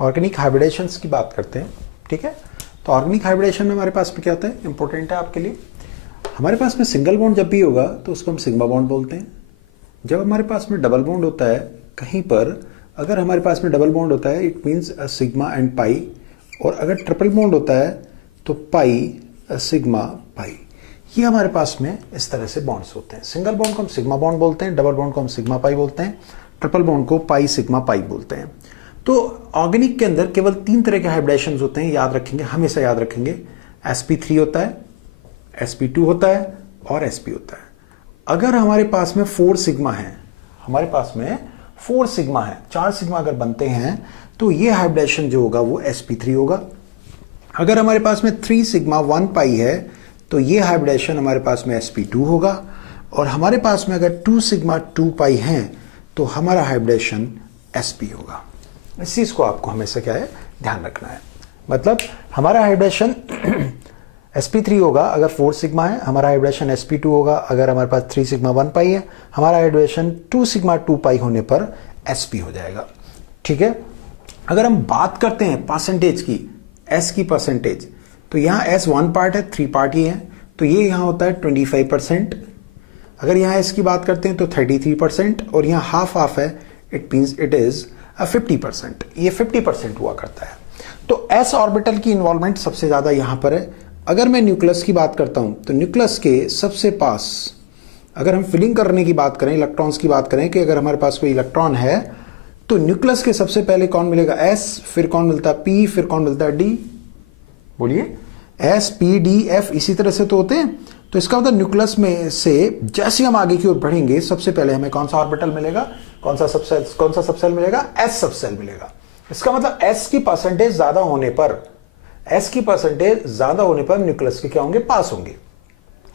Organic हाइब्रिडेशंस की बात करते हैं, ठीक है। तो ऑर्गेनिक हाइब्रिडेशन में हमारे पास में क्या होता है, इंपॉर्टेंट है आपके लिए। हमारे पास में सिंगल बॉन्ड जब भी होगा तो उसको हम सिग्मा बॉन्ड बोलते हैं। जब हमारे पास में डबल बॉन्ड होता है कहीं पर, अगर हमारे पास में डबल बॉन्ड होता है it means sigma and pi, और अगर ट्रिपल बॉन्ड होता है तो पाई सिग्मा पाई। ये हमारे पास में इस तरह से बॉन्ड्स होते हैं। सिंगल बॉन्ड को हम सिग्मा बॉन्ड बोलते हैं, डबल बॉन्ड को हम सिग्मा पाई बोलते हैं, ट्रिपल बॉन्ड को पाई सिग्मा पाई बोलते हैं। तो ऑर्गेनिक के अंदर केवल 3 तरह के हाइब्रिडेशन होते हैं, याद रखेंगे, हमेशा याद रखेंगे। sp3 होता है, sp2 होता है और sp होता है। अगर हमारे पास में 4 सिग्मा है, हमारे पास में 4 सिग्मा है, 4 सिग्मा अगर बनते हैं तो ये हाइब्रिडेशन जो होगा वो sp3 होगा। अगर हमारे पास में 3 सिग्मा 1 पाई है तो ये हाइब्रिडेशन हमारे पास में sp2 होगा। और हमारे पास में अगर 2 सिग्मा 2 पाई है तो हमारा हाइब्रिडेशन sp होगा। इस चीज को आपको हमेशा क्या है, ध्यान रखना है। मतलब हमारा हाइब्रिडेशन sp3 होगा अगर 4 सिग्मा है, हमारा हाइब्रिडेशन sp2 होगा अगर हमारे पास 3 सिग्मा 1 पाई है, हमारा हाइब्रिडेशन 2 सिग्मा 2 पाई होने पर sp हो जाएगा, ठीक है। अगर हम बात करते हैं परसेंटेज की, s की परसेंटेज, तो यहाँ s 1 पार्ट है, 3 पार्ट ही है, तो ये यहाँ होता है 25%। अगर यहाँ s की बात करते हैं तो 33%, और यहाँ हाफ हाफ है, इट मीन्स इट इज 50%। ये 50% हुआ करता है। तो s ऑर्बिटल की इन्वॉल्वमेंट सबसे ज्यादा यहां पर है। अगर मैं न्यूक्लियस की बात करता हूं तो न्यूक्लियस के सबसे पास, अगर हम फिलिंग करने की बात करें, इलेक्ट्रॉन्स की बात करें कि अगर हमारे पास कोई इलेक्ट्रॉन है तो न्यूक्लियस के सबसे पहले कौन मिलेगा, s, फिर कौन मिलता है p, फिर कौन मिलता है d। बोलिए, s p d f इसी तरह से तो होते हैं। तो इसका मतलब न्यूक्लियस में से जैसे हम आगे की ओर बढ़ेंगे सबसे पहले हमें कौन सा ऑर्बिटल मिलेगा, कौन सा सबसेल मिलेगा, s सबसेल मिलेगा। इसका मतलब s की परसेंटेज ज्यादा होने पर, s की परसेंटेज ज्यादा होने पर न्यूक्लियस के क्या होंगे, पास होंगे,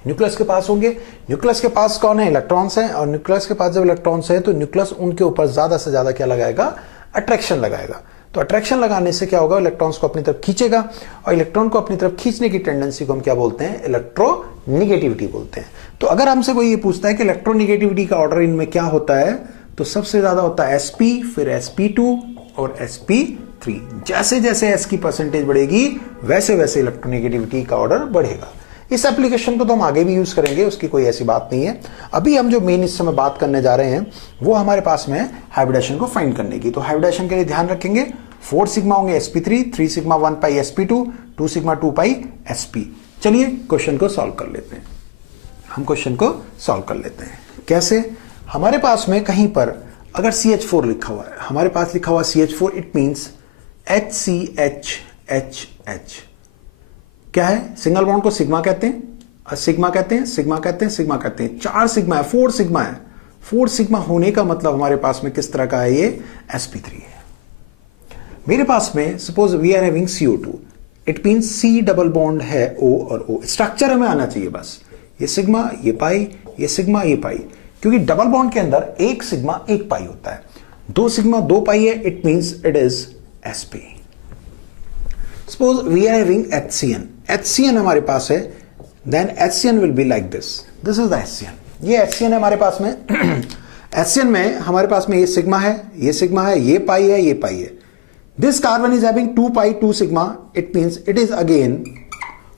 न्यूक्लियस के पास होंगे। न्यूक्लियस के पास कौन है, इलेक्ट्रॉन्स हैं, और न्यूक्लियस के पास जब इलेक्ट्रॉन्स है तो न्यूक्लियस उनके ऊपर ज्यादा से ज्यादा क्या लगाएगा, अट्रैक्शन लगाएगा। तो अट्रैक्शन लगाने से क्या होगा, इलेक्ट्रॉन्स को अपनी तरफ खींचेगा, और इलेक्ट्रॉन को अपनी तरफ खींचने की टेंडेंसी को हम क्या बोलते हैं, इलेक्ट्रोनिगेटिविटी बोलते हैं। तो अगर हमसे कोई ये पूछता है कि इलेक्ट्रोनिगेटिविटी का ऑर्डर इनमें क्या होता है, तो सबसे ज्यादा होता है sp, फिर sp2 और sp3। जैसे जैसे s की परसेंटेज बढ़ेगी वैसे वैसे इलेक्ट्रोनिगेटिविटी का ऑर्डर बढ़ेगा। इस एप्लीकेशन को तो हम आगे भी यूज करेंगे, उसकी कोई ऐसी बात नहीं है। अभी हम जो मेन इस समय बात करने जा रहे हैं वो हमारे पास में हाइब्रिडेशन को फाइंड करने की। तो हाइब्रिडेशन के लिए ध्यान रखेंगे 4 सिग्मा होंगे sp3, 3 sigma 1 pi sp2, 2 sigma 2 पाई sp। चलिए क्वेश्चन को सॉल्व कर लेते हैं। हम क्वेश्चन को सॉल्व कर लेते हैं। कैसे, हमारे पास में कहीं पर अगर CH4 लिखा हुआ है, हमारे पास लिखा हुआ CH4, इट मींस HCHHH। क्या है, सिंगल बॉन्ड को सिग्मा कहते हैं, सिग्मा कहते हैं, सिग्मा कहते हैं, सिग्मा कहते हैं। 4 सिग्मा है, 4 सिग्मा है। 4 सिग्मा होने का मतलब हमारे पास में किस तरह का है, ये sp3 है। मेरे पास में suppose we are having CO2, it means C double bond है O और O। स्ट्रक्चर हमें आना चाहिए बस, ये सिग्मा ये पाई, ये सिग्मा ये पाई, क्योंकि डबल बॉन्ड के अंदर 1 सिग्मा 1 पाई होता है। 2 सिग्मा 2 पाई है, it means it is sp। Suppose we are having HCN हमारे पास है, then HCN will be like this is the HCN। ये HCN है हमारे पास में। HCN में हमारे पास में ये सिग्मा है, ये सिग्मा है, ये पाई है, ये पाई है। This carbon is having 2 pi 2 sigma, it means it is again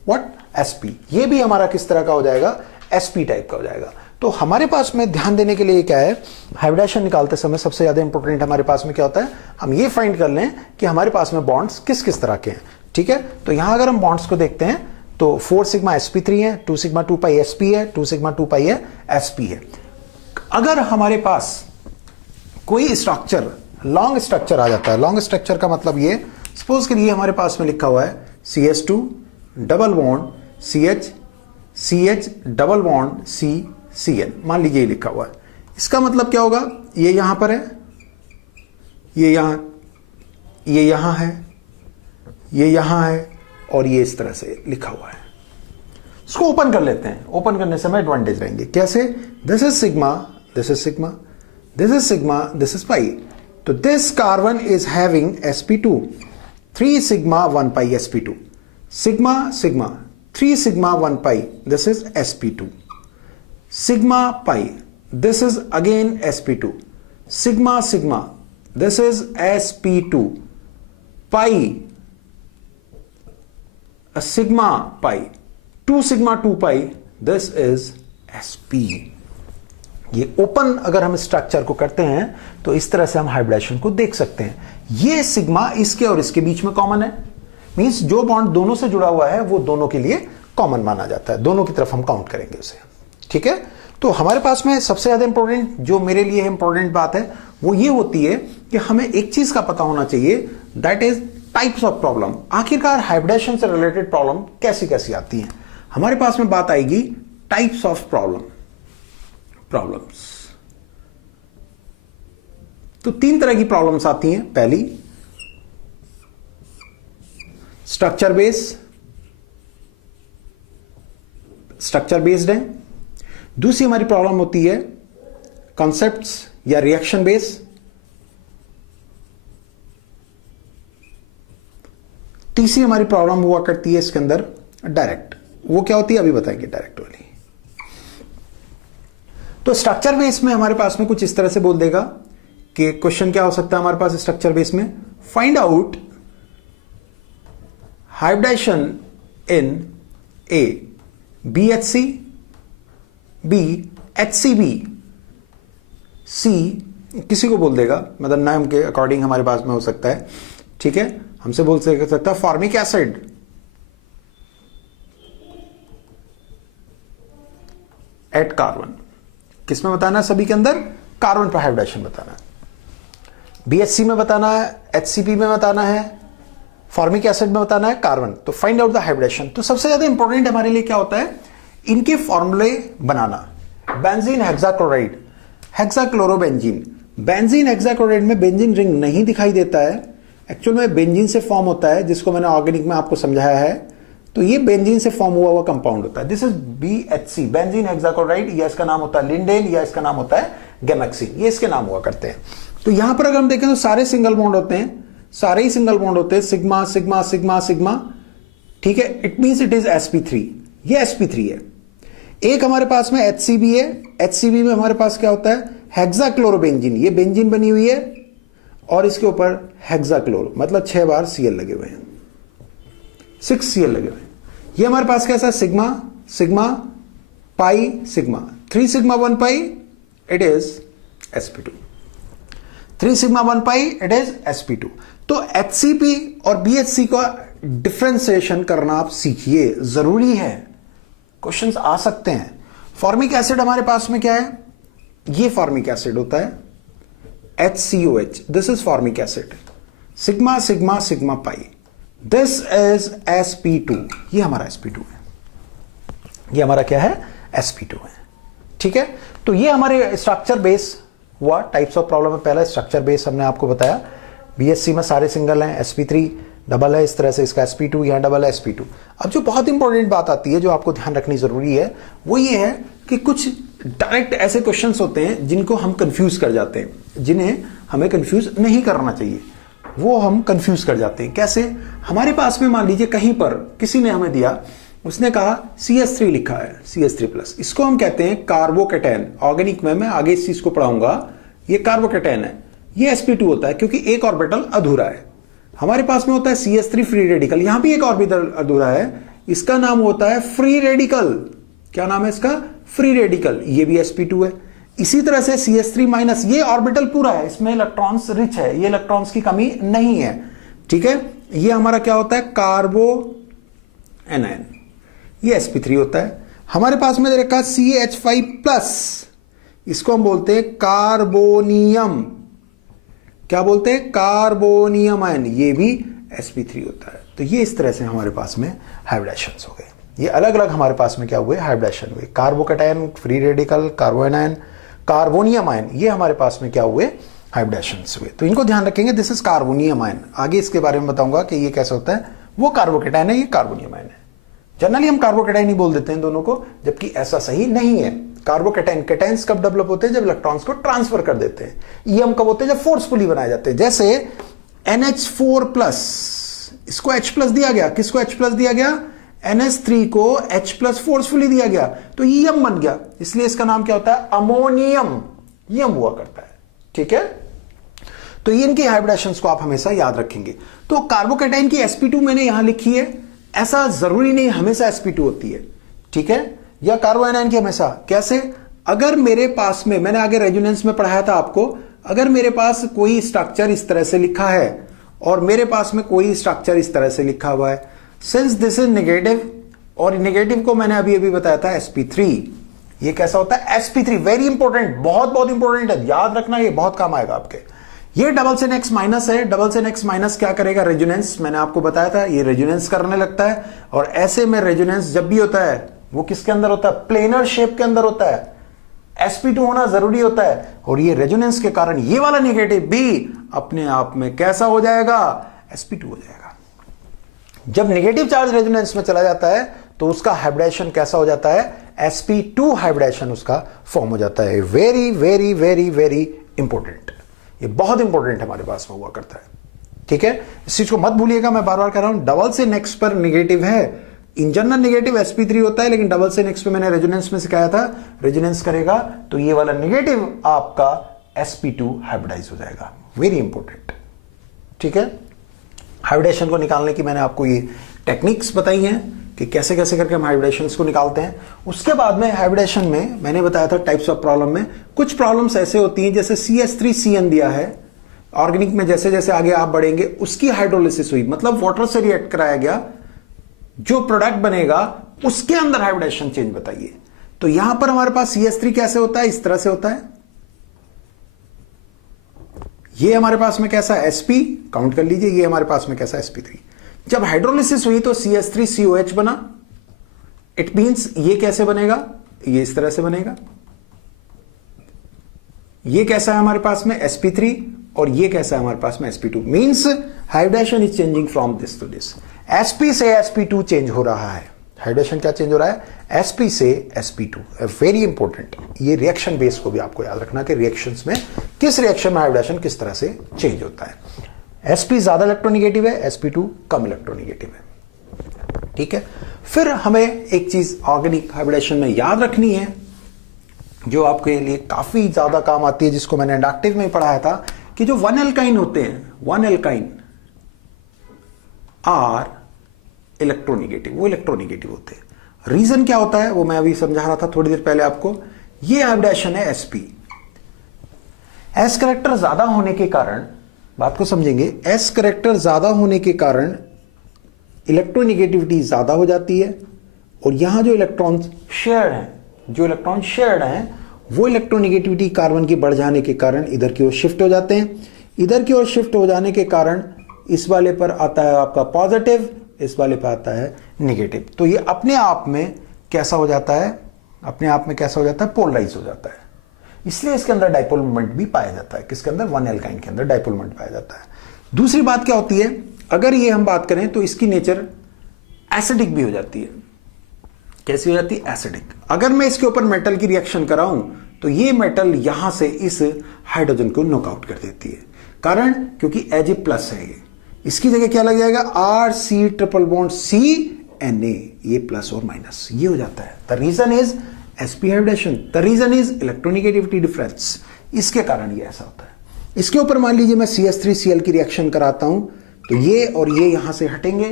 what, sp। ये भी हमारा किस तरह का हो जाएगा, sp टाइप का हो जाएगा। तो हमारे पास में ध्यान देने के लिए क्या है, हाइब्रिडेशन निकालते समय सबसे ज्यादा इंपॉर्टेंट हमारे पास में क्या होता है, हम ये फाइंड कर लें कि हमारे पास में बॉन्ड्स किस किस तरह के हैं, ठीक है। तो यहां अगर हम बॉन्ड्स को देखते हैं तो 4 सिग्मा sp3 है, 2 सिग्मा 2 पाई sp है, 2 सिग्मा 2 पाई है sp है। अगर हमारे पास कोई स्ट्रक्चर, लॉन्ग स्ट्रक्चर आ जाता है, लॉन्ग स्ट्रक्चर का मतलब ये, सपोज के लिए हमारे पास में लिखा हुआ है CH2 double bond CH, CH double bond C CN, मान लीजिए ये लिखा हुआ है। इसका मतलब क्या होगा, ये यहां पर है, ये यहां है, ये यहां है, और ये इस तरह से लिखा हुआ है। इसको ओपन कर लेते हैं। ओपन करने से हमें एडवांटेज रहेंगे। कैसे, this is sigma, this is sigma, this is sigma, this is pi. तो this carbon is having sp2, 3 sigma 1 pi sp2, sigma sigma 3 sigma 1 pi, this is sp2, sigma pi, this is again sp2, sigma sigma, this is sp2, pi sigma pi 2 sigma 2 pi, this is sp। ये open अगर हम structure को करते हैं तो इस तरह से हम हाइब्रिडेशन को देख सकते हैं। ये सिग्मा इसके और इसके बीच में कॉमन है, मींस जो बॉन्ड दोनों से जुड़ा हुआ है वो दोनों के लिए कॉमन माना जाता है, दोनों की तरफ हम काउंट करेंगे उसे। ठीक है, तो हमारे पास में सबसे ज्यादा इंपॉर्टेंट जो मेरे लिए इंपॉर्टेंट बात है वो ये होती है कि हमें एक चीज का पता होना चाहिए, that is types of problem. आखिरकार हाइब्रिडेशन से रिलेटेड प्रॉब्लम कैसी कैसी आती हैं। हमारे पास में बात आएगी टाइप्स ऑफ प्रॉब्लम्स। तो 3 तरह की प्रॉब्लम्स आती हैं। पहली स्ट्रक्चर बेस्ड है। दूसरी हमारी प्रॉब्लम होती है कॉन्सेप्ट्स या रिएक्शन बेस। तीसरी हमारी प्रॉब्लम हुआ करती है इसके अंदर डायरेक्ट। वो क्या होती है अभी बताएंगे, डायरेक्ट वाली। तो स्ट्रक्चर बेस में हमारे पास में कुछ इस तरह से बोल देगा कि क्वेश्चन क्या हो सकता है हमारे पास स्ट्रक्चर बेस में, फाइंड आउट हाइब्रिडेशन इन ए BHC, B HCB, C किसी को बोल देगा, मतलब नाम के अकॉर्डिंग हमारे पास में हो सकता है। ठीक है, हमसे बोल सकता है फॉर्मिक एसिड, एट कार्बन। किसमें बताना है, सभी के अंदर कार्बन पर हाइब्रिडेशन बताना है। BHC में बताना है, HCP में बताना है, फॉर्मिक एसिड में बताना है कार्बन। तो फाइंड आउट द हाइब्रिडेशन। तो सबसे ज्यादा इंपॉर्टेंट हमारे लिए क्या होता है, इनके फॉर्मूले बनाना। Benzene hexachloride, hexachlorobenzene. Benzene hexachloride में बेंजीन रिंग नहीं दिखाई देता है, एक्चुअल में बेंजीन से फॉर्म होता है, जिसको मैंने ऑर्गेनिक में आपको समझाया है। तो ये बेंजीन से फॉर्म हुआ कंपाउंड होता है। This is BHC, benzene hexachloride, या इसका नाम होता है लिंडेन, या इसका नाम होता है गैमेक्सिन, ये इसके नाम हुआ करते हैं। तो यहां पर अगर हम देखें तो सारे सिंगल बॉन्ड होते हैं, सारे ही सिंगल बॉन्ड होते हैं, सिग्मा सिग्मा सिग्मा सिग्मा। ठीक है, it means it is sp3, ये sp3 है। एक हमारे पास में HCB है, HCB में हमारे पास क्या होता है, हेक्साक्लोरोबेंजीन। ये बेंजीन बनी हुई है और इसके ऊपर हेक्साक्लोरो, मतलब 6 बार Cl लगे हुए हैं, 6 Cl लगे हुए हैं। ये हमारे पास कैसा है, sigma sigma pi sigma, 3 sigma 1 pi, it is sp2, 3 sigma 1 pi, it is sp2। तो HCP और BHC का डिफरेंशिएशन करना आप सीखिए, जरूरी है, क्वेश्चंस आ सकते हैं। फॉर्मिक एसिड हमारे पास में क्या है, ये फॉर्मिक एसिड होता है HCOH, this is formic acid. Sigma sigma sigma pi, this is sp2, ये हमारा sp2 है, ये हमारा क्या है, sp2 है। ठीक है, तो ये हमारे स्ट्रक्चर बेस हुआ। टाइप्स ऑफ प्रॉब्लम में पहला स्ट्रक्चर बेस हमने आपको बताया। BHC में सारे सिंगल हैं, sp3 डबल है, इस तरह से इसका sp2, यहां डबल है sp2। अब जो बहुत इंपॉर्टेंट बात आती है, जो आपको ध्यान रखनी जरूरी है, वो ये है कि कुछ डायरेक्ट ऐसे क्वेश्चंस होते हैं जिनको हम कंफ्यूज कर जाते हैं, जिन्हें हमें कंफ्यूज नहीं करना चाहिए, वो हम कंफ्यूज कर जाते हैं। कैसे, हमारे पास में मान लीजिए कहीं पर किसी ने हमें दिया, उसने कहा CH3 लिखा है, CH3+, इसको हम कहते हैं कार्बोकेटैन। ऑर्गेनिक में मैं आगे इस चीज को पढ़ाऊंगा, ये कार्बोकेटैन है, ये sp2 होता है क्योंकि एक ऑर्बिटल अधूरा है। हमारे पास में होता है CH3 फ्री रेडिकल, यहां भी एक ऑर्बिटल अधूरा है, इसका नाम होता है फ्री रेडिकल। क्या नाम है इसका, फ्री रेडिकल, ये भी sp2 है। इसी तरह से CH3-, ये ऑर्बिटल पूरा है, इसमें इलेक्ट्रॉन्स रिच है, ये इलेक्ट्रॉन्स की कमी नहीं है। ठीक है, ये हमारा क्या होता है, कार्बो एनायन, ये sp3 होता है। हमारे पास में रखा CH5+, इसको हम बोलते हैं कार्बोनियम। क्या बोलते हैं, कार्बोनियम आयन, ये भी sp3 होता है। तो ये इस तरह से हमारे पास में हाइब्रिडेशंस हो गए। ये अलग अलग हमारे पास में क्या हुए, हाइब्रिडेशन हुए। Carbocation, free radical, कार्बोएनायन, carbonium ion, ये हमारे पास में क्या हुए, हाइब्रिडेशंस हुए। तो इनको ध्यान रखेंगे, दिस इज कार्बोनियम आयन। आगे इसके बारे में बताऊंगा कि ये कैसे होता है। वो कार्बोकेटायन है, ये कार्बोनियम आयन है। जनरली हम कार्बोकेटायन ही बोल देते हैं दोनों को, जबकि ऐसा सही नहीं है। कार्बोकेटायन, केटायंस कब डेवलप होते हैं, जब इलेक्ट्रॉन्स को ट्रांसफर कर देते हैं। ईएम कब होते हैं, जब फोर्सफुली बनाए जाते हैं। जैसे NH4+, इसको H+ दिया गया, किसको H+ दिया गया, NH3 को H+ फोर्सफुली दिया गया, तो ईएम बन गया, इसलिए इसका नाम क्या होता है, अमोनियम, ईएम हुआ करता है। ठीक है, तो ये इनकी हाइब्रिडेशंस को आप हमेशा याद रखेंगे। तो कार्बोकैटायन की sp2 मैंने यहां लिखी है, ऐसा जरूरी नहीं हमेशा sp2 होती है, ठीक है, या कार्बोएनायन की हमेशा। कैसे? अगर मेरे पास में, मैंने आगे रेजोनेंस में पढ़ाया था आपको, अगर मेरे पास कोई स्ट्रक्चर इस तरह से लिखा है और मेरे पास में कोई स्ट्रक्चर इस तरह से लिखा हुआ है, सिंस दिस इज नेगेटिव, और नेगेटिव को मैंने अभी अभी बताया था sp3, ये कैसा होता है sp3, वेरी इंपॉर्टेंट, बहुत बहुत इंपॉर्टेंट है, याद रखना, ये बहुत काम आएगा आपके। ये डबल से नेक्स्ट माइनस है, डबल से नेक्स्ट माइनस क्या करेगा? रेजोनेंस, मैंने आपको बताया था, ये रेजोनेंस करने लगता है, और ऐसे में रेजोनेंस जब भी होता है वो किसके अंदर होता है? प्लेनर शेप के अंदर होता है, sp2 होना जरूरी होता है, और ये रेजोनेंस के कारण ये वाला नेगेटिव भी अपने आप में कैसा हो जाएगा? sp2 हो जाएगा। जब नेगेटिव चार्ज रेजोनेंस में चला जाता है तो उसका हाइब्रिडेशन कैसा हो जाता है? sp2 हाइब्रिडेशन उसका फॉर्म हो जाता है। Very very very very important, ये बहुत इंपॉर्टेंट हमारे पास में हुआ करता है, ठीक है, इस चीज को मत भूलिएगा, मैं बार बार कह रहा हूं, डबल से नेक्स्ट पर नेगेटिव है, इन जनरल नेगेटिव sp3 होता है, लेकिन डबल से नेक्स्ट पे मैंने रेजोनेंस में सिखाया था, रेजोनेंस करेगा तो ये वाला नेगेटिव आपका sp2 हाइब्रिडाइज हो जाएगा। वेरी इंपॉर्टेंट, ठीक है। हाइब्रिडेशन को निकालने की मैंने आपको ये टेक्निक्स बताई हैं कि कैसे कैसे करके हम हाइब्रिडेशंस को निकालते हैं। उसके बाद में हाइब्रिडेशन में मैंने बताया था टाइप्स ऑफ प्रॉब्लम में, कुछ प्रॉब्लम्स ऐसे होती हैं जैसे CH3CN दिया है, ऑर्गेनिक में जैसे जैसे आगे आप बढ़ेंगे उसकी हाइड्रोलिसिस हुई, मतलब वाटर से रिएक्ट कराया गया, जो प्रोडक्ट बनेगा उसके अंदर हाइब्रिडेशन चेंज बताइए। तो यहां पर हमारे पास CH3 कैसे होता है? इस तरह से होता है, ये हमारे पास में कैसा sp, काउंट कर लीजिए, ये हमारे पास में कैसा sp3। जब हाइड्रोलिसिस हुई तो CH3COH बना, इट मींस ये कैसे बनेगा? ये इस तरह से बनेगा। ये कैसा है हमारे पास में? sp3, और ये कैसा है हमारे पास में? sp2। Means hybridisation is changing from this to this, sp से sp2 चेंज हो रहा है। हाइड्रेशन क्या चेंज हो रहा है? sp से sp2। वेरी इंपॉर्टेंट, ये रिएक्शन बेस को भी आपको याद रखना कि रिएक्शंस में किस रिएक्शन में हाइब्रिडेशन किस तरह से चेंज होता है। sp ज्यादा इलेक्ट्रोनिगेटिव है, sp2 कम इलेक्ट्रोनिगेटिव है, ठीक है। फिर हमें एक चीज ऑर्गेनिक हाइब्रिडेशन में याद रखनी है जो आपके लिए काफी ज्यादा काम आती है, जिसको मैंने इंडक्टिव में पढ़ाया था, कि जो 1 एल्काइन होते हैं, 1 एल्काइन आर इलेक्ट्रोनिगेटिव, वो इलेक्ट्रोनिगेटिव होते हैं। रीजन क्या होता है वो मैं अभी समझा रहा था थोड़ी देर पहले आपको। ये हाइब्रिडेशन है sp, s करेक्टर ज्यादा होने के कारण, बात को समझेंगे, s करेक्टर ज्यादा होने के कारण इलेक्ट्रोनिगेटिविटी ज्यादा हो जाती है, और यहां जो इलेक्ट्रॉन शेयर्ड हैं, जो इलेक्ट्रॉन शेयर्ड हैं, वो इलेक्ट्रोनिगेटिविटी कार्बन की बढ़ जाने के कारण इधर की ओर शिफ्ट हो जाते हैं। इधर की ओर शिफ्ट हो जाने के कारण इस वाले पर आता है आपका पॉजिटिव, इस वाले पर आता है नेगेटिव। तो ये अपने आप में कैसा हो जाता है? अपने आप में कैसा हो जाता है? पोलराइज हो जाता है। इसलिए इसके अंदर डाइपोल मोमेंट भी पाया जाता है। किसके अंदर? 1 एल्काइन के अंदर डाइपोल मोमेंट पाया जाता है। दूसरी बात क्या होती है, अगर ये हम बात करें तो इसकी नेचर एसिडिक भी हो जाती है। कैसी हो जाती है? एसिडिक। अगर मैं इसके ऊपर मेटल की रिएक्शन कराऊं तो ये मेटल यहां से इस हाइड्रोजन को नॉकआउट कर देती है। कारण क्योंकि Ag प्लस है, ये इसकी जगह क्या लग जाएगा? RC ट्रिपल बॉन्ड CNA, ये प्लस और माइनस ये हो जाता है। The reason is sp hybridisation, the reason is electronegativity difference, इसके कारण ये ऐसा होता है। इसके ऊपर मान लीजिए मैं CH3Cl की रिएक्शन कराता हूं तो ये और ये यहां से हटेंगे,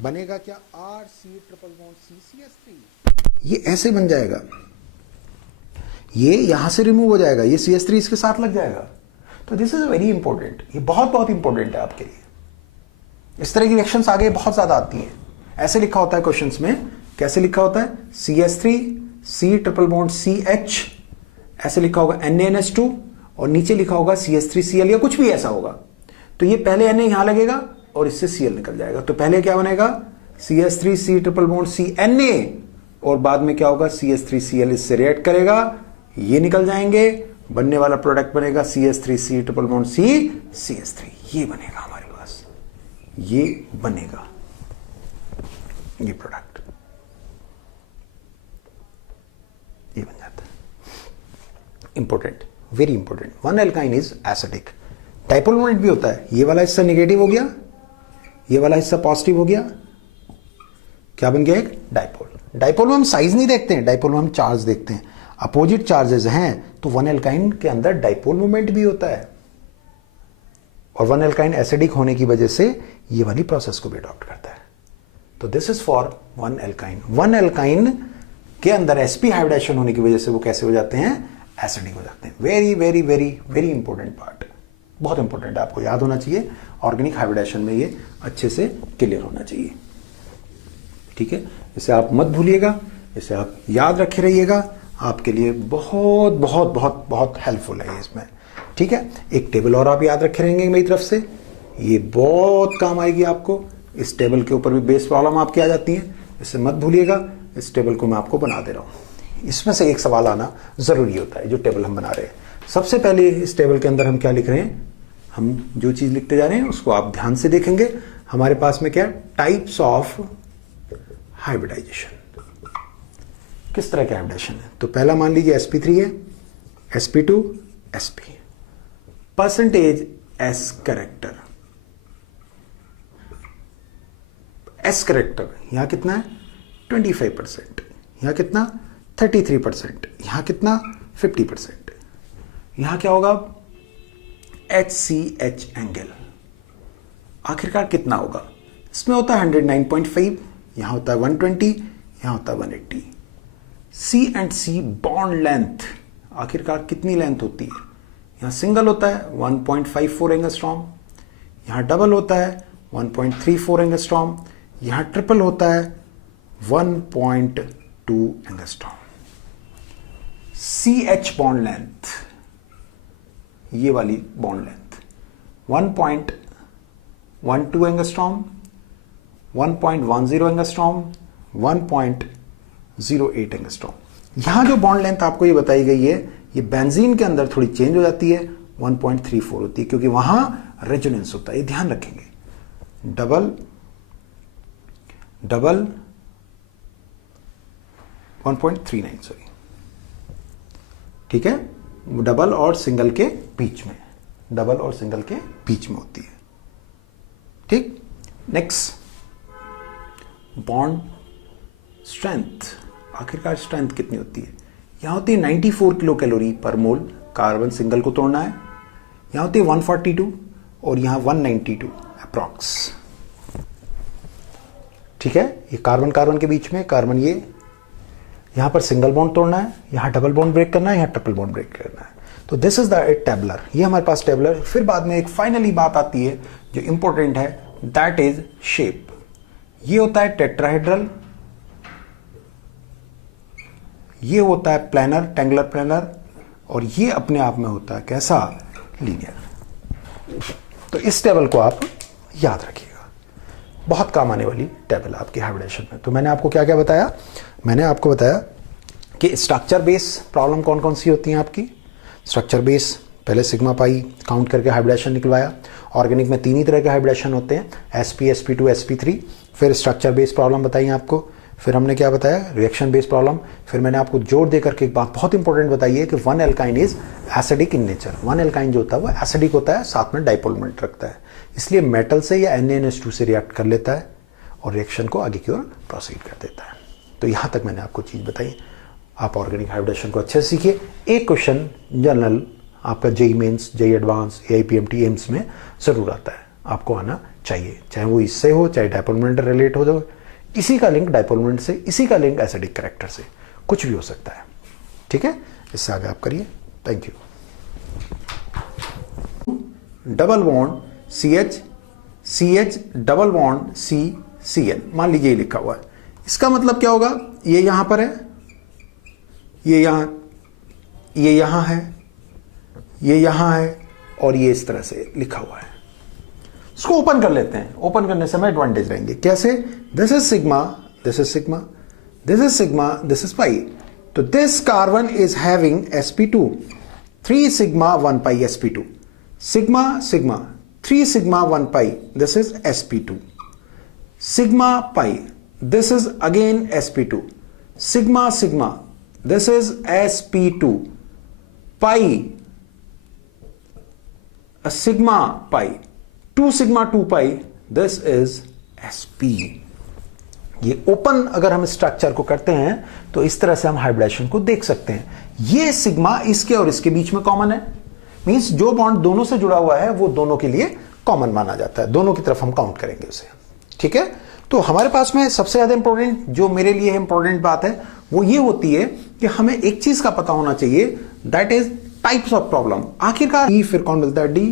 बनेगा क्या? RC ट्रिपल बॉन्ड CCH3, ये ऐसे बन जाएगा, ये यहां से रिमूव हो जाएगा, ये CH3 इसके साथ लग जाएगा। तो दिस इज वेरी इंपॉर्टेंट, ये बहुत बहुत इंपॉर्टेंट है आपके लिए। इस तरह की रिएक्शंस आगे बहुत ज्यादा आती हैं। ऐसे लिखा होता है क्वेश्चंस में, कैसे लिखा होता है? CH3 C triple bond CH, ऐसे लिखा होगा NaNH2, और नीचे लिखा होगा CH3Cl या कुछ भी ऐसा होगा। तो ये पहले Na यहां लगेगा और इससे Cl निकल जाएगा। तो पहले क्या बनेगा? CH3 C triple bond CNA, और बाद में क्या होगा? CH3Cl इससे रिएक्ट करेगा, ये निकल जाएंगे, बनने वाला प्रोडक्ट बनेगा CH3 C triple bond CH3, ये बनेगा हमारे पास, ये बनेगा ये प्रोडक्ट, ये बन जाता है। Important, very important. 1 alkyne is acidic. Dipole moment भी होता है, ये वाला हिस्सा नेगेटिव हो गया, ये वाला हिस्सा पॉजिटिव हो गया, क्या बन गया? एक डाइपोल। डाइपोल में हम साइज नहीं देखते हैं, डाइपोल में हम चार्ज देखते हैं। अपोजिट चार्जेस हैं तो 1 एल्काइन के अंदर डाइपोल मोमेंट भी होता है। और 1 एल्काइन एसिडिक होने की वजह से ये वाली प्रोसेस को भी अडॉप्ट करता है। तो this is for 1 alkyne. 1 alkyne के अंदर sp हाइब्रिडाइजेशन होने की वजह से वो कैसे हो जाते हैं, एसिडिक हो जाते हैं। Very very very very important part, बहुत इंपॉर्टेंट है, आपको याद होना चाहिए। ऑर्गेनिक हाइब्रिडाइजेशन में ये अच्छे से क्लियर होना चाहिए, ठीक है। इसे आप मत भूलिएगा, इसे आप याद रखे रहिएगा, आपके लिए बहुत बहुत बहुत बहुत हेल्पफुल है इसमें, ठीक है। एक टेबल और आप याद रखे रहेंगे मेरी तरफ से, ये बहुत काम आएगी आपको। इस टेबल के ऊपर भी बेस प्रॉब्लम आपकी आ जाती है, इसे मत भूलिएगा। इस टेबल को मैं आपको बना दे रहा हूं, इसमें से एक सवाल आना जरूरी होता है जो टेबल हम बना रहे हैं। सबसे पहले इस टेबल के अंदर हम क्या लिख रहे हैं, हम जो चीज लिखते जा रहे हैं उसको आप ध्यान से देखेंगे। हमारे पास में क्या, टाइप्स ऑफ हाइब्रिडाइजेशन, किस तरह के हाइब्रिडाइजेशन है। तो पहला मान लीजिए sp3 है, sp2 sp, percentage s character, s character यहां कितना है 25%, यहां कितना 33%, यहां कितना 50%, यहां क्या होगा HCH एंगल आखिरकार कितना होगा, इसमें होता है 109.5, यहां होता है 120, यहां होता है 180। C and C bond length आखिरकार कितनी लेंथ होती है, यहां सिंगल होता है 1.54 एंगस्ट्रॉम, यहां डबल होता है 1.34 एंगस्ट्रॉम, यहां ट्रिपल होता है 1.2 एंगस्ट्रॉम। CH बॉन्ड लेंथ, ये वाली bond length 1.12 angstrom, 1.10 angstrom, 1.08 angstrom. यहां जो बॉन्ड लेंथ आपको ये बताई गई है, ये बेंजीन के अंदर थोड़ी चेंज हो जाती है, 1.34 होती है, क्योंकि वहां रेजोनेंस होता है, ये ध्यान रखेंगे। डबल डबल 1.39, सॉरी, ठीक है। डबल और सिंगल के बीच में, डबल और सिंगल के बीच में होती है, ठीक। नेक्स्ट, बॉन्ड स्ट्रेंथ, आखिरकार स्ट्रेंथ कितनी होती है, यहां होती है 94 किलो कैलोरी पर मोल, कार्बन सिंगल को तोड़ना है, यहां होती है 142 और यहां 192 अप्रॉक्स, ठीक है। ये कार्बन कार्बन के बीच में, कार्बन ये यहां पर सिंगल बॉन्ड तोड़ना है, यहां डबल बॉन्ड ब्रेक करना है, यहां ट्रिपल बॉन्ड ब्रेक करना है। तो दिस इज द टेबलर, ये हमारे पास टेबलर। फिर बाद में एक फाइनली बात आती है जो इंपॉर्टेंट है, दैट इज शेप। ये होता है टेट्राहेड्रल, ये होता है प्लैनर, टेंगुलर प्लैनर, और ये अपने आप में होता है कैसा, लीनियर। तो इस टेबल को आप याद रखिएगा, बहुत काम आने वाली टेबल आपकी हाइब्रिडेशन में। तो मैंने आपको क्या क्या बताया, मैंने आपको बताया कि स्ट्रक्चर बेस प्रॉब्लम कौन कौन सी होती हैं आपकी। स्ट्रक्चर बेस पहले सिग्मा पाई काउंट करके हाइब्रिडेशन निकलवाया। ऑर्गेनिक में 3 ही तरह के हाइब्रिडेशन होते हैं, sp, sp2, sp3। फिर स्ट्रक्चर बेस प्रॉब्लम बताई आपको। फिर हमने क्या बताया, रिएक्शन बेस प्रॉब्लम। फिर मैंने आपको जोर देकर के एक बात बहुत इंपॉर्टेंट बताई है कि 1 alkyne is acidic in nature. 1 alkyne जो होता है वो एसिडिक होता है, साथ में डाइपोल मोमेंट रखता है, इसलिए मेटल से या NaNH2 से रिएक्ट कर लेता है और रिएक्शन को आगे की ओर प्रोसीड कर देता है। तो यहां तक मैंने आपको चीज बताई। आप ऑर्गेनिक हाइब्रिडेशन को अच्छे से सीखिए। एक क्वेश्चन जनरल आपका JEE mains, JEE advance, AIPMT, AIIMS में जरूर आता है, आपको आना चाहिए, चाहे वो इससे हो, चाहे डाइपोल मोमेंट रिलेट हो जाए, इसी का लिंक डाइपोल मोमेंट से, इसी का लिंक एसिडिक कैरेक्टर से, कुछ भी हो सकता है, ठीक है। इससे आगे आप करिए। Thank you. Double bond CH, CH double bond C, Cl, मान लीजिए ये लिखा हुआ है, इसका मतलब क्या होगा, ये यहां पर है, ये यहां है, ये यहां है, और ये इस तरह से लिखा हुआ है। इसको ओपन कर लेते हैं, ओपन करने से हमें एडवांटेज रहेंगे। कैसे, this is sigma, this is sigma, this is sigma, this is pi. तो this carbon is having sp2, 3 sigma 1 pi sp2, sigma sigma 3 sigma 1 pi, this is sp2, sigma pi, this is again sp2, sigma sigma, this is sp2, pi, a sigma pi, 2 sigma 2 pi, this is sp। ये open अगर हम structure को करते हैं तो इस तरह से हम हाइब्रिडेशन को देख सकते हैं। ये सिग्मा इसके और इसके बीच में कॉमन है, मींस जो बॉन्ड दोनों से जुड़ा हुआ है वो दोनों के लिए कॉमन माना जाता है, दोनों की तरफ हम काउंट करेंगे उसे, ठीक है। तो हमारे पास में सबसे ज्यादा इंपॉर्टेंट जो मेरे लिए इंपॉर्टेंट बात है वो ये होती है कि हमें एक चीज का पता होना चाहिए, that is types of problem. आखिरकार ई फिर कौन मिलता है, डी,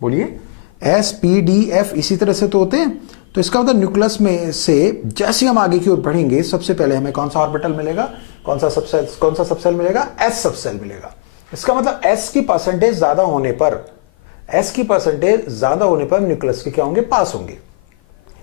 बोलिए, एस पी डी एफ इसी तरह से तो होते हैं। तो इसका मतलब न्यूक्लियस में से जैसे हम आगे की ओर बढ़ेंगे सबसे पहले हमें कौन सा ऑर्बिटल मिलेगा, कौन सा सबसेल मिलेगा, एस सबसेल मिलेगा। इसका मतलब एस की परसेंटेज ज्यादा होने पर, एस की परसेंटेज ज्यादा होने पर न्यूक्लियस के क्या होंगे, पास होंगे,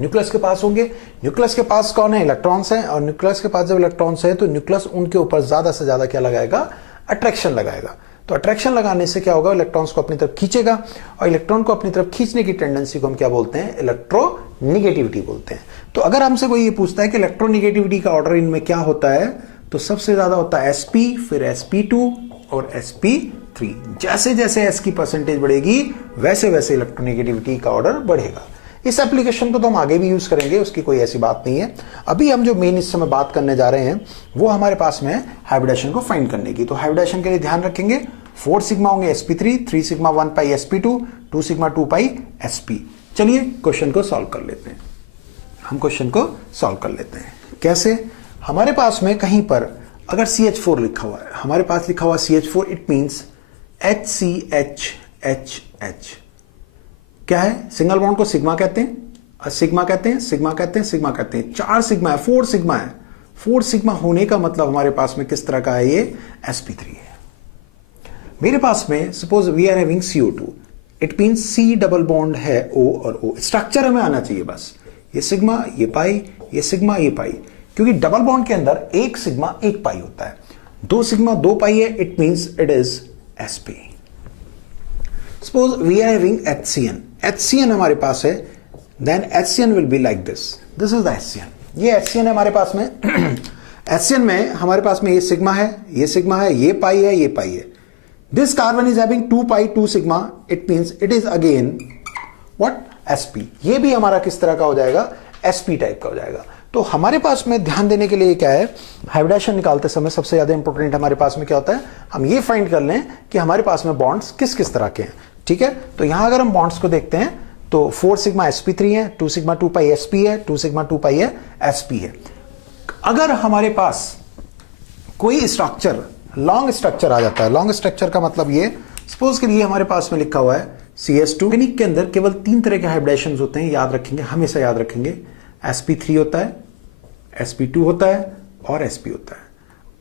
न्यूक्लियस के पास होंगे। न्यूक्लियस के पास कौन है, इलेक्ट्रॉन्स हैं, और न्यूक्लियस के पास जब इलेक्ट्रॉन्स है तो न्यूक्लियस उनके ऊपर ज्यादा से ज्यादा क्या लगाएगा, अट्रैक्शन लगाएगा। तो अट्रैक्शन लगाने से क्या होगा, इलेक्ट्रॉन्स को अपनी तरफ खींचेगा, और इलेक्ट्रॉन को अपनी तरफ खींचने की टेंडेंसी को हम क्या बोलते हैं, इलेक्ट्रोनिगेटिविटी बोलते हैं। तो अगर हमसे कोई ये पूछता है कि इलेक्ट्रोनिगेटिविटी का ऑर्डर इनमें क्या होता है, तो सबसे ज्यादा होता है sp, फिर sp2 और sp3। जैसे जैसे s की परसेंटेज बढ़ेगी वैसे वैसे इलेक्ट्रोनिगेटिविटी का ऑर्डर बढ़ेगा। इस एप्लीकेशन को तो हम आगे भी यूज करेंगे, उसकी कोई ऐसी बात नहीं है। अभी हम जो मेन इस समय बात करने जा रहे हैं वो हमारे पास में हाइब्रिडेशन को फाइंड करने की। तो हाइब्रिडेशन के लिए ध्यान रखेंगे 4 सिग्मा होंगे sp3, 3 sigma 1 pi sp2, 2 sigma 2 पाई sp। चलिए क्वेश्चन को सॉल्व कर लेते हैं। हम क्वेश्चन को सॉल्व कर लेते हैं। कैसे, हमारे पास में कहीं पर अगर CH4 लिखा हुआ है, हमारे पास लिखा हुआ CH4, इट मींस HCHHH क्या है, सिंगल बॉन्ड को सिग्मा कहते हैं, सिग्मा कहते हैं, सिग्मा कहते हैं, सिग्मा कहते हैं। 4 सिग्मा है, 4 सिग्मा है। 4 सिग्मा होने का मतलब हमारे पास में किस तरह का है, ये sp3 है। मेरे पास में suppose we are having CO2, it means C double bond है O और O। स्ट्रक्चर हमें आना चाहिए बस, ये सिग्मा ये पाई, ये सिग्मा ये पाई, क्योंकि डबल बॉन्ड के अंदर एक सिग्मा एक पाई होता है। 2 सिग्मा 2 पाई है, it means it is sp। Suppose we are having HCN हमारे पास है, then HCN will be like this is the HCN। ये HCN है हमारे पास में। HCN में हमारे पास में ये सिग्मा है, ये सिग्मा है, ये पाई है, ये पाई है। This carbon is having 2 pi 2 sigma, it means it is again what, sp। ये भी हमारा किस तरह का हो जाएगा, sp टाइप का हो जाएगा। तो हमारे पास में ध्यान देने के लिए क्या है, हाइब्रिडेशन निकालते समय सबसे ज्यादा इंपॉर्टेंट हमारे पास में क्या होता है, हम ये फाइंड कर लें कि हमारे पास में बॉन्ड्स किस किस तरह के हैं, ठीक है। तो यहां अगर हम बॉन्ड्स को देखते हैं तो 4 सिग्मा sp3 है, 2 सिग्मा 2 पाई sp है, 2 सिग्मा 2 पाई है sp है। अगर हमारे पास कोई स्ट्रक्चर लॉन्ग स्ट्रक्चर आ जाता है, लॉन्ग स्ट्रक्चर का मतलब ये, सपोज के लिए हमारे पास में लिखा हुआ है CS2। ऑर्गेनिक के अंदर केवल 3 तरह के हाइब्रिडेशन होते हैं, याद रखेंगे, हमेशा याद रखेंगे। sp3 होता है, sp2 होता है और sp होता है।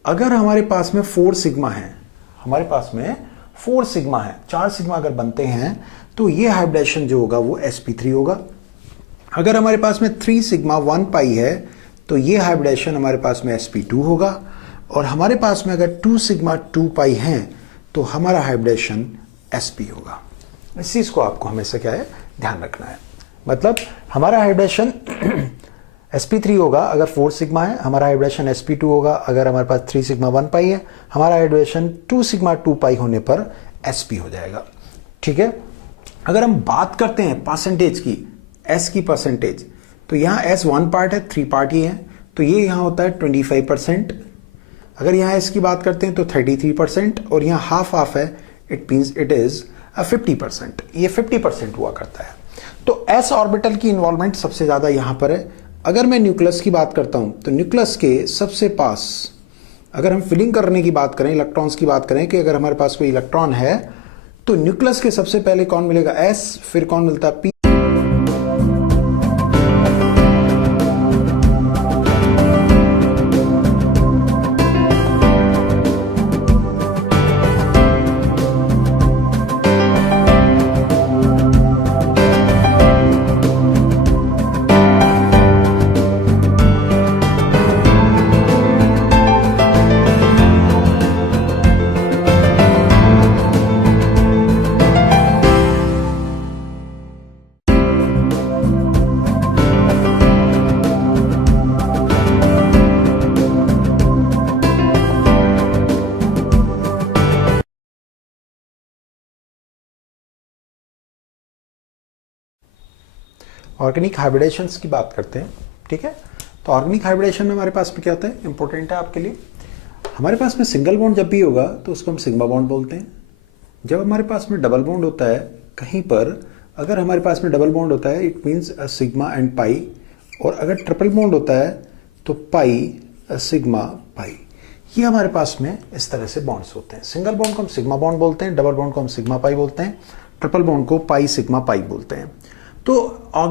अगर हमारे पास में 4 सिग्मा है, हमारे पास में 4 सिग्मा है, 4 सिग्मा अगर बनते हैं तो ये हाइब्रिडेशन जो होगा वो sp3 होगा। अगर हमारे पास में 3 सिग्मा 1 पाई है तो ये हाइब्रिडेशन हमारे पास में sp2 होगा। और हमारे पास में अगर 2 सिग्मा 2 पाई है तो हमारा हाइब्रिडेशन sp होगा। इस चीज को आपको हमेशा क्या है, ध्यान रखना है। मतलब हमारा हाइब्रिडेशन sp3 होगा अगर 4 सिग्मा है, हमारा हाइब्रिडेशन sp2 होगा अगर हमारे पास 3 सिग्मा 1 पाई है, हमारा हाइब्रिडेशन 2 सिग्मा 2 पाई होने पर sp हो जाएगा, ठीक है। अगर हम बात करते हैं परसेंटेज की, s की परसेंटेज, तो यहाँ s 1 पार्ट है, 3 पार्ट ही है, तो ये यहाँ होता है 25%। अगर यहाँ s की बात करते हैं तो 33%, और यहाँ हाफ हाफ है, इट मींस इट इज 50%। ये 50% हुआ करता है। तो s ऑर्बिटल की इन्वॉल्वमेंट सबसे ज्यादा यहां पर है। अगर मैं न्यूक्लियस की बात करता हूं तो न्यूक्लियस के सबसे पास अगर हम फिलिंग करने की बात करें, इलेक्ट्रॉन्स की बात करें कि अगर हमारे पास कोई इलेक्ट्रॉन है तो न्यूक्लियस के सबसे पहले कौन मिलेगा, s, फिर कौन मिलता है, p। ऑर्गेनिक हाइब्रिडेशंस की बात करते हैं, ठीक है। तो ऑर्गेनिक हाइब्रिडेशन में हमारे पास में क्या होता है, इंपॉर्टेंट है आपके लिए। हमारे पास में सिंगल बॉन्ड जब भी होगा तो उसको हम सिग्मा बॉन्ड बोलते हैं। जब हमारे पास में डबल बॉन्ड होता है कहीं पर, अगर हमारे पास में डबल बॉन्ड होता है it means sigma and pi, और अगर ट्रिपल बॉन्ड होता है तो पाई सिग्मा पाई। ये हमारे पास में इस तरह से बॉन्ड्स होते हैं। सिंगल बॉन्ड को हम सिग्मा बॉन्ड बोलते हैं, डबल बॉन्ड को हम सिग्मा पाई बोलते हैं, ट्रिपल बॉन्ड को पाई सिग्मा पाई बोलते हैं। तो